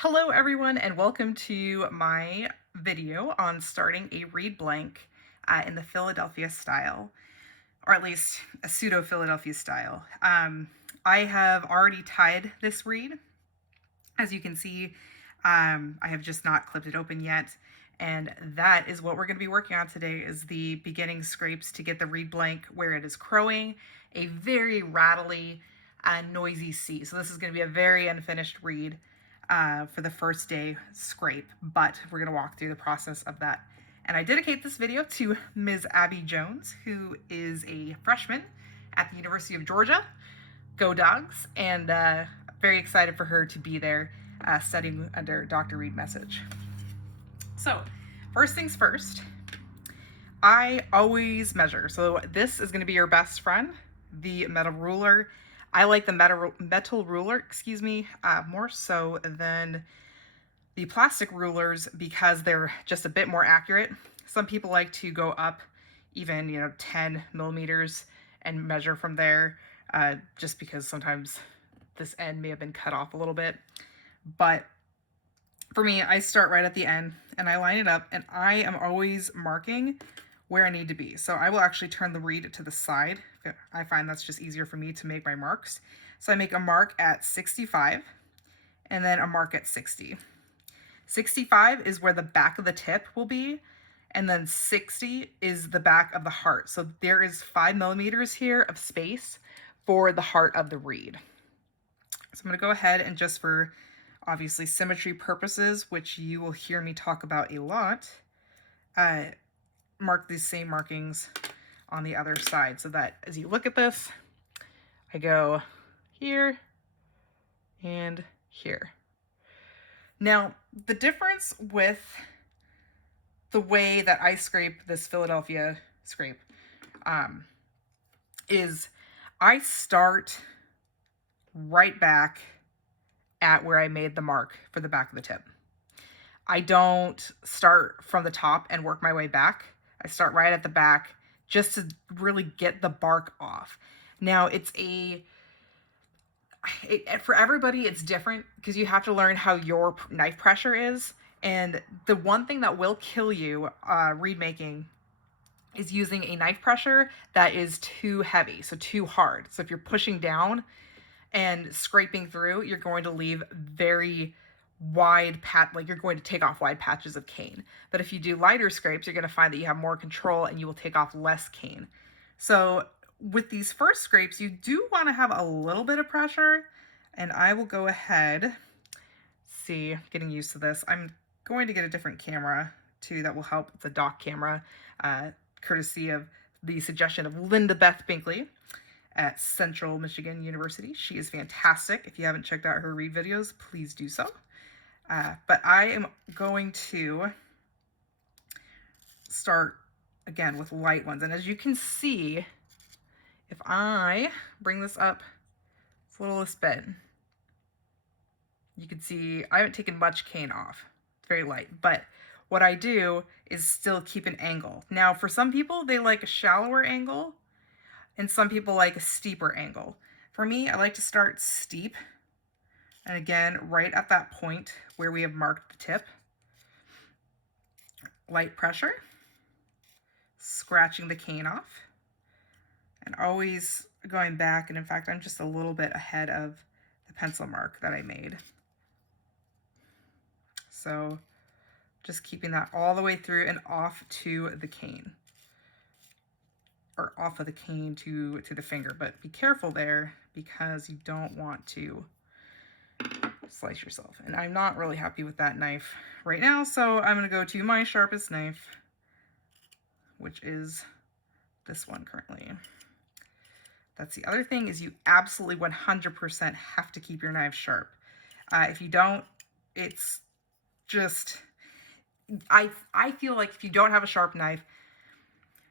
Hello everyone and welcome to my video on starting a reed blank in the Philadelphia style, or at least a pseudo Philadelphia style. I have already tied this reed. As you can see, I have just not clipped it open yet, and that is what we're going to be working on today, is the beginning scrapes to get the reed blank where it is crowing a very rattly noisy C. So this is going to be a very unfinished reed for the first day scrape, but we're going to walk through the process of that. And I dedicate this video to Ms. Abby Jones, who is a freshman at the University of Georgia. Go Dogs! And very excited for her to be there studying under Dr. Reed Message. So first things first, I always measure. So this is going to be your best friend, the metal ruler. I like the metal ruler, more so than the plastic rulers because they're just a bit more accurate. Some people like to go up even, 10 millimeters and measure from there, just because sometimes this end may have been cut off a little bit. But for me, I start right at the end and I line it up, and I am always marking where I need to be. So I will actually turn the reed to the side. I find that's just easier for me to make my marks. So I make a mark at 65 and then a mark at 60. 65 is where the back of the tip will be, and then 60 is the back of the heart. So there is 5 millimeters here of space for the heart of the reed. So I'm going to go ahead and, just for obviously symmetry purposes, which you will hear me talk about a lot, mark these same markings on the other side, so that as you look at this, I go here and here. Now, the difference with the way that I scrape this Philadelphia scrape is I start right back at where I made the mark for the back of the tip. I don't start from the top and work my way back. I start right at the back just to really get the bark off. Now, for everybody, it's different because you have to learn how your knife pressure is. And the one thing that will kill you reed making is using a knife pressure that is too heavy, so too hard. So if you're pushing down and scraping through, you're going to leave very wide you're going to take off wide patches of cane. But if you do lighter scrapes, you're going to find that you have more control and you will take off less cane. So with these first scrapes, you do want to have a little bit of pressure, and I will go ahead, getting used to this. I'm going to get a different camera too that will help. It's a dock camera, courtesy of the suggestion of Linda Beth Binkley at Central Michigan University. She is fantastic. If you haven't checked out her reed videos, please do so. But I am going to start again with light ones. And as you can see, if I bring this up its littlest bit, you can see I haven't taken much cane off. It's very light, but what I do is still keep an angle. Now, for some people, they like a shallower angle, and some people like a steeper angle. For me, I like to start steep, and again, right at that point where we have marked the tip. Light pressure, scratching the cane off, and always going back, and in fact, I'm just a little bit ahead of the pencil mark that I made. So just keeping that all the way through and off to the cane, or off of the cane to the finger. But be careful there because you don't want to slice yourself. And I'm not really happy with that knife right now, so I'm going to go to my sharpest knife, which is this one currently. That's the other thing, is you absolutely 100% have to keep your knife sharp. If you don't, it's just, I feel like if you don't have a sharp knife,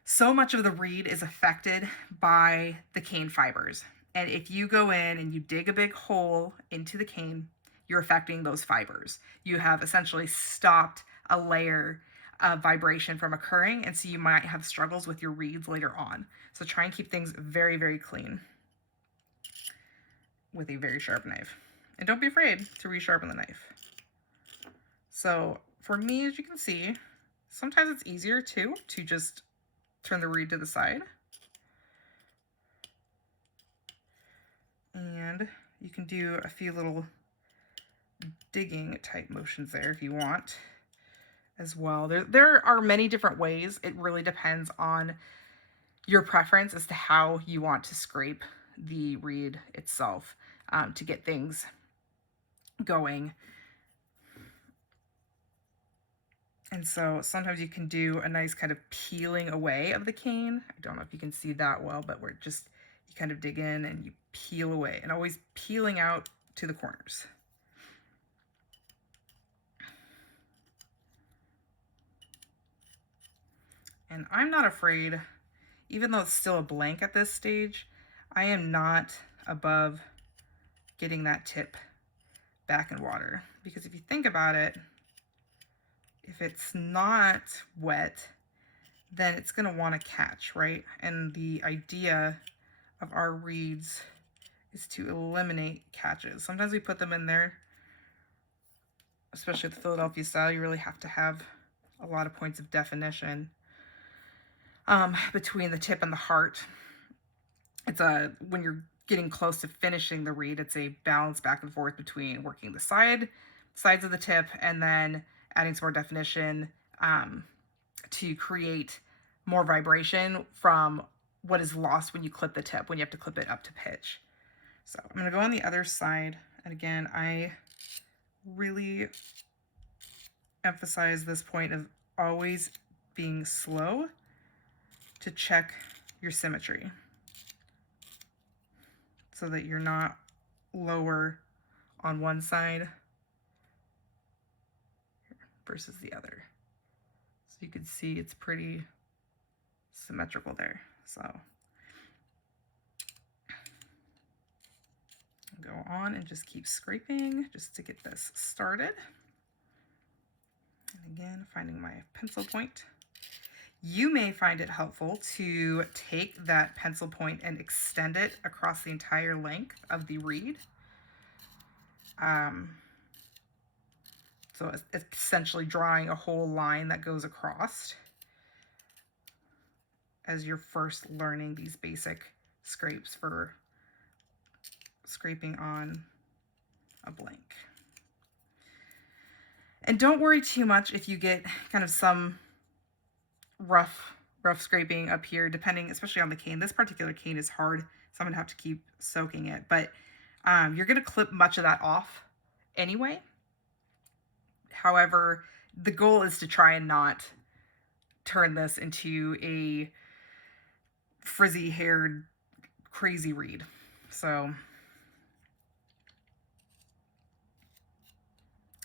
so much of the reed is affected by the cane fibers. And if you go in and you dig a big hole into the cane, you're affecting those fibers. You have essentially stopped a layer of vibration from occurring, and so you might have struggles with your reeds later on. So try and keep things very, very clean with a very sharp knife. And don't be afraid to resharpen the knife. So for me, as you can see, sometimes it's easier too to just turn the reed to the side. And you can do a few little digging type motions there if you want as well. There are many different ways. It really depends on your preference as to how you want to scrape the reed itself to get things going. And so sometimes you can do a nice kind of peeling away of the cane. I don't know if you can see that well, but we're just, you kind of dig in and you peel away, and always peeling out to the corners. And I'm not afraid, even though it's still a blank at this stage, I am not above getting that tip back in water. Because if you think about it, if it's not wet, then it's going to want to catch, right? And the idea of our reeds is to eliminate catches. Sometimes we put them in there, especially with the Philadelphia style. You really have to have a lot of points of definition between the tip and the heart. It's when you're getting close to finishing the reed, it's a balance back and forth between working the sides of the tip and then adding some more definition to create more vibration from what is lost when you clip the tip, when you have to clip it up to pitch. So I'm going to go on the other side. And again, I really emphasize this point of always being slow to check your symmetry so that you're not lower on one side versus the other. So you can see it's pretty symmetrical there. So go on and just keep scraping just to get this started. And again, finding my pencil point. You may find it helpful to take that pencil point and extend it across the entire length of the reed. So it's essentially drawing a whole line that goes across as you're first learning these basic scrapes for scraping on a blank. And don't worry too much if you get kind of some rough scraping up here, depending, especially on the cane. This particular cane is hard, so I'm gonna have to keep soaking it, but you're gonna clip much of that off anyway. However, the goal is to try and not turn this into a frizzy-haired, crazy reed. So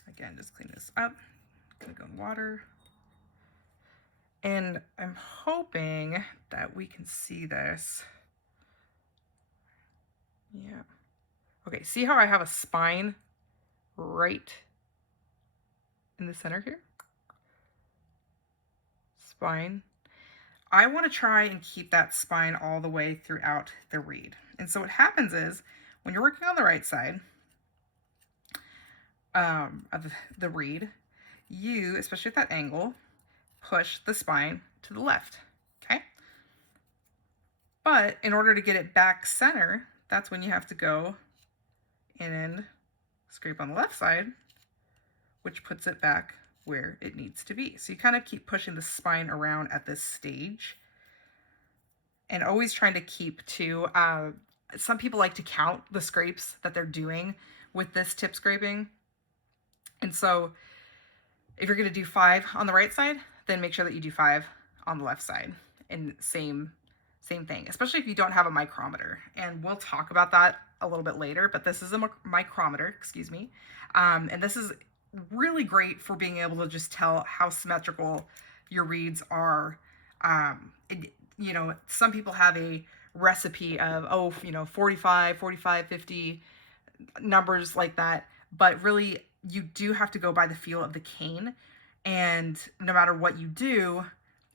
again, just clean this up. Gonna go in water. And I'm hoping that we can see this. Yeah. Okay, see how I have a spine right in the center here? Spine. I want to try and keep that spine all the way throughout the reed. And so what happens is, when you're working on the right side of the reed, you, especially at that angle, push the spine to the left, okay? But in order to get it back center, that's when you have to go and scrape on the left side, which puts it back where it needs to be. So you kind of keep pushing the spine around at this stage, and always trying to keep to, some people like to count the scrapes that they're doing with this tip scraping. And so if you're going to do 5 on the right side, then make sure that you do 5 on the left side. And same thing, especially if you don't have a micrometer. And we'll talk about that a little bit later, but this is a micrometer, excuse me. And this is really great for being able to just tell how symmetrical your reeds are. You know, some people have a recipe of, 45, 50, numbers like that, but really you do have to go by the feel of the cane. And no matter what you do,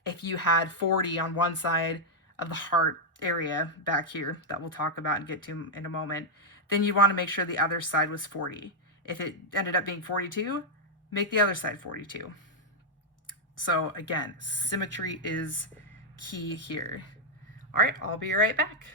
if you had 40 on one side of the heart area back here that we'll talk about and get to in a moment, then you want to make sure the other side was 40. If it ended up being 42, make the other side 42. So again, symmetry is key here. All right, I'll be right back.